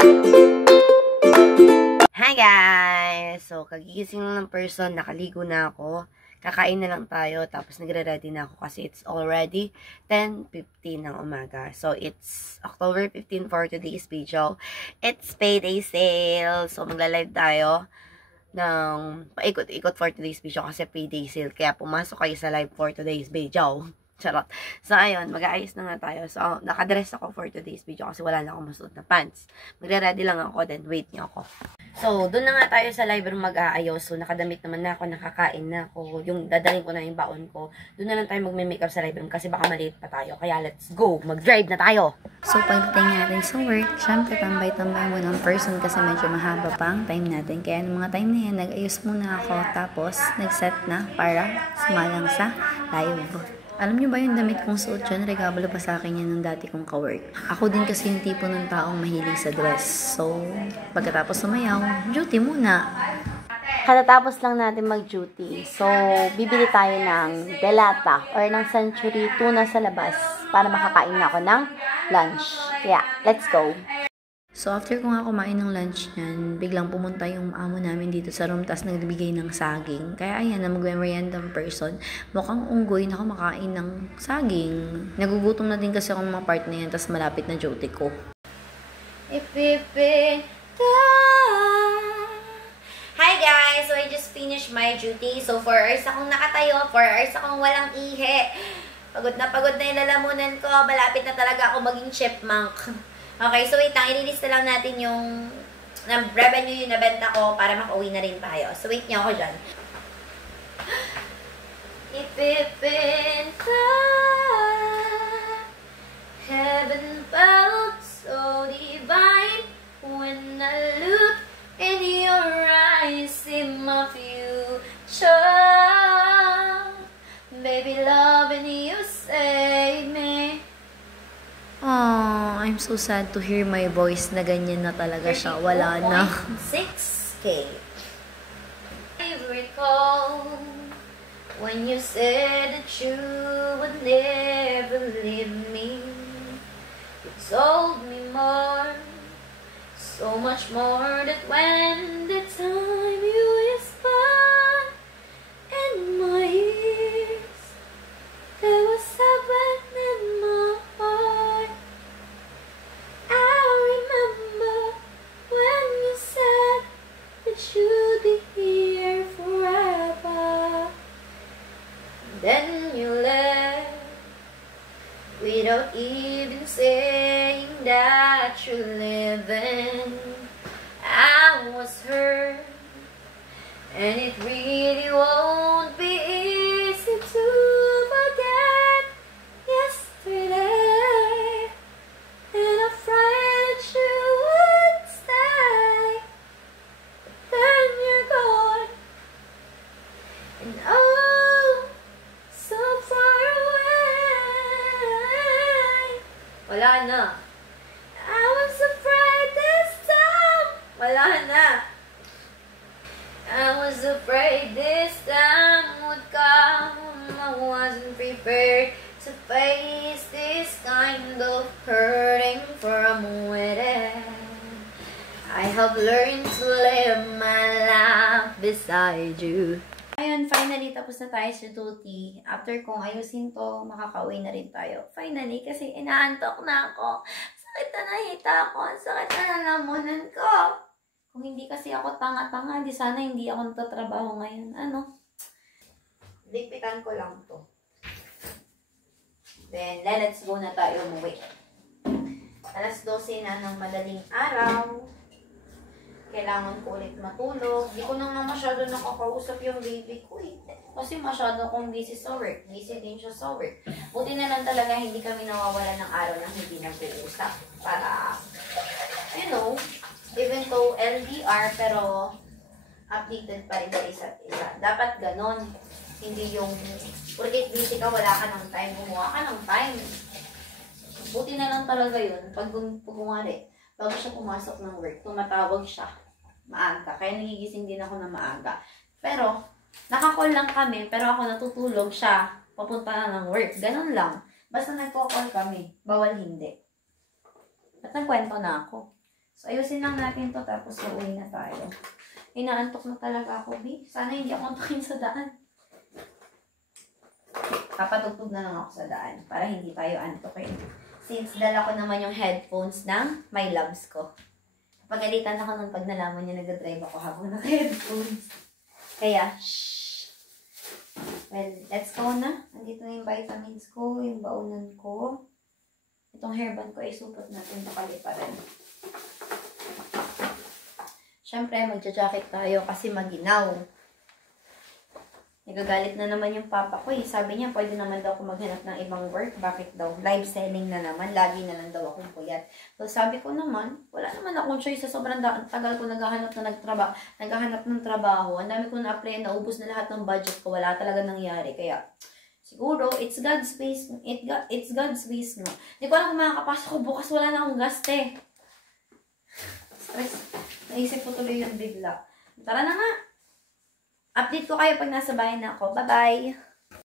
Hi guys! So, kagigising lang ng person, nakaligo na ako. Kakain na lang tayo, tapos nagre-ready na ako kasi it's already 10:15 ng umaga. So, it's October 15 for today's video. It's payday sale. So, magla-live tayo ng paikot-ikot for today's video kasi payday sale. Kaya pumasok kayo sa live for today's video. Charot. So, ayun, mag-aayos na nga tayo. So, nakadress ako for today's video kasi wala na akong masuot na pants. Magre-ready lang ako, then wait niyo ako. So, doon na nga tayo sa live room mag-aayos. So, nakadamit naman na ako, nakakain na ako. Yung dadalhin ko na yung baon ko. Doon na lang tayo magme-makeup sa live room kasi baka maliit pa tayo. Kaya let's go! Mag-drive na tayo! So, pagdating natin sa work, syempre tambay-tambay muna ng person kasi medyo mahaba pa ang time natin. Kaya ng mga time na yan, nag-ayos muna ako. Tapos, nag-set na para sumalang sa live. Alam niyo ba yung damit kong suot dyan? Regalo pa sa akin yan ng dati kong ka-work. Ako din kasi yung tipo ng taong mahilig sa dress. So, pagkatapos sumayaw, duty muna. Katatapos lang natin mag-duty. So, bibili tayo ng delata or ng century tuna sa labas para makakain na ako ng lunch. Yeah, let's go! So, after ko nga kumain ng lunch niyan, biglang pumunta yung amo namin dito sa room, tapos nagbigay ng saging. Kaya ayan, na mag-random person, mukhang unggoy na kumakain ng saging. Nagugutom na din kasi akong mga part na yan, tapos malapit na duty ko. Hi guys! So, I just finished my duty. So, 4 hours akong nakatayo, 4 hours akong walang ihi. Pagod na yung lalamunan ko. Malapit na talaga ako maging chipmunk. Okay, so wait lang, ililista lang natin yung revenue yung nabenta ko para makauwi na rin tayo. So wait niyo ako dyan. Ipipinta, heaven felt so divine when I look in your eyes, see my future. Baby, loving you save me. Oh, I'm so sad to hear my voice na ganyan na talaga siya. Wala na. 6K. I recall when you said that you would never leave me. You told me more, so much more, that when the time you whispered in my ears, there was heaven in my heart. I remember when you said that you'd be here forever. Then you left without even saying that you're leaving. I was hurt, and it really won't be easy to forget yesterday. And afraid you would stay, but then you're gone, and oh, so far away. Wala na. I was afraid this time. Wala na. I was afraid this time would come. I wasn't prepared to face this kind of hurting from within. I have learned to live my life beside you. Ayun, finally, tapos na tayo sa duty. After kong ayusin to, makakauwi na rin tayo. Finally, kasi inaantok na ako. Sakit na nahita ako. Sakit na nalamunan ko. Kung hindi kasi ako tanga-tanga, di sana hindi ako natatrabaho ngayon. Ano? Ligpitan ko lang to. Then, let's go na tayo umuwi. Alas 12 na ng madaling araw. Kailangan ko ulit matulog. Di ko na nga masyado nakakausap yung baby ko eh. Kasi masyado akong busy sa work. Busy din siya sa work. Buti na lang talaga hindi kami nawawala ng araw na hindi nag-uusap. Para, you know, even though LDR, pero updated pa rin sa isa't isa. Dapat ganon. Hindi yung, porque busy ka, wala ka ng time, gumawa ka ng time. Buti na lang talaga yun. Pag kumari, bago siya pumasok ng work, tumatawag siya. Maaga. Kaya nagigising din ako na maaga. Pero, nakakall lang kami, pero ako natutulog siya. Papunta na ng work. Ganon lang. Basta nagko-call kami. Bawal hindi. At nagkwento na ako. So, ayusin lang natin to tapos uuwi na tayo. Inaantok na talaga ako, B. Sana hindi ako antokin sa daan. Papatugtog na lang ako sa daan para hindi tayo antokin. Since dala ko naman yung headphones ng my loves ko. Pagalitan ako nung pag nalaman niya nag-drive ako habang naka-headphones. Kaya, shh. Well, let's go na. Andito na yung vitamins ko, yung baunan ko. Itong hairband ko ay supot natin pakali pa rin. Siyempre, magja-jacket tayo kasi maginaw. Nagagalit na naman yung papa ko eh. Sabi niya, pwede naman daw ako maghanap ng ibang work. Bakit daw? Live selling na naman. Lagi na lang daw akong puyat. So, sabi ko naman, wala naman akong choice sa sobrang tagal ko naghahanap ng trabaho. Ang dami ko na-apply, naubos na lahat ng budget ko. Wala talaga nangyari. Kaya, siguro, it's God's ways. It's God's ways nga. Hindi ko alam kung makakapasok ko bukas. Wala na akong gaste. Stress. Naisip ko tuloy yun bigla. Tara na nga. Update ko kayo pag nasa bahay na ako. Bye-bye!